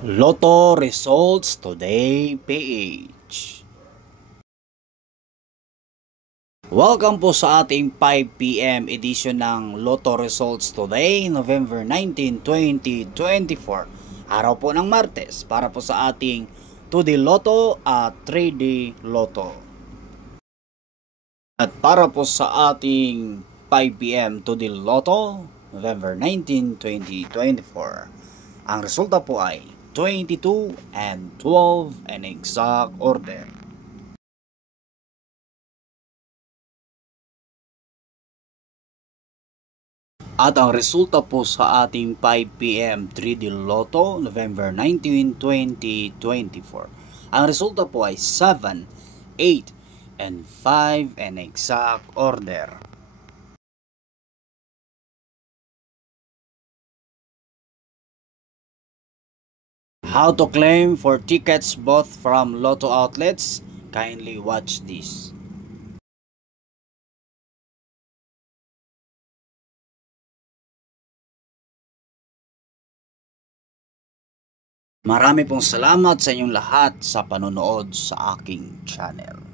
Lotto Results Today PH. Welcome po sa ating 5 PM edition ng Lotto Results Today, November 19, 2024. Araw po ng Martes para po sa ating 2D Lotto at 3D Lotto. At para po sa ating 5 PM 2D Lotto, November 19, 2024. Ang resulta po ay 22 and 12 in exact order. At ang resulta po sa ating 5 PM 3D Lotto, November 19, 2024. Ang resulta po ay 7, 8, and 5 in exact order. How to claim for tickets both from Lotto outlets? Kindly watch this. Marami pong salamat sa inyong lahat sa panonood sa aking channel.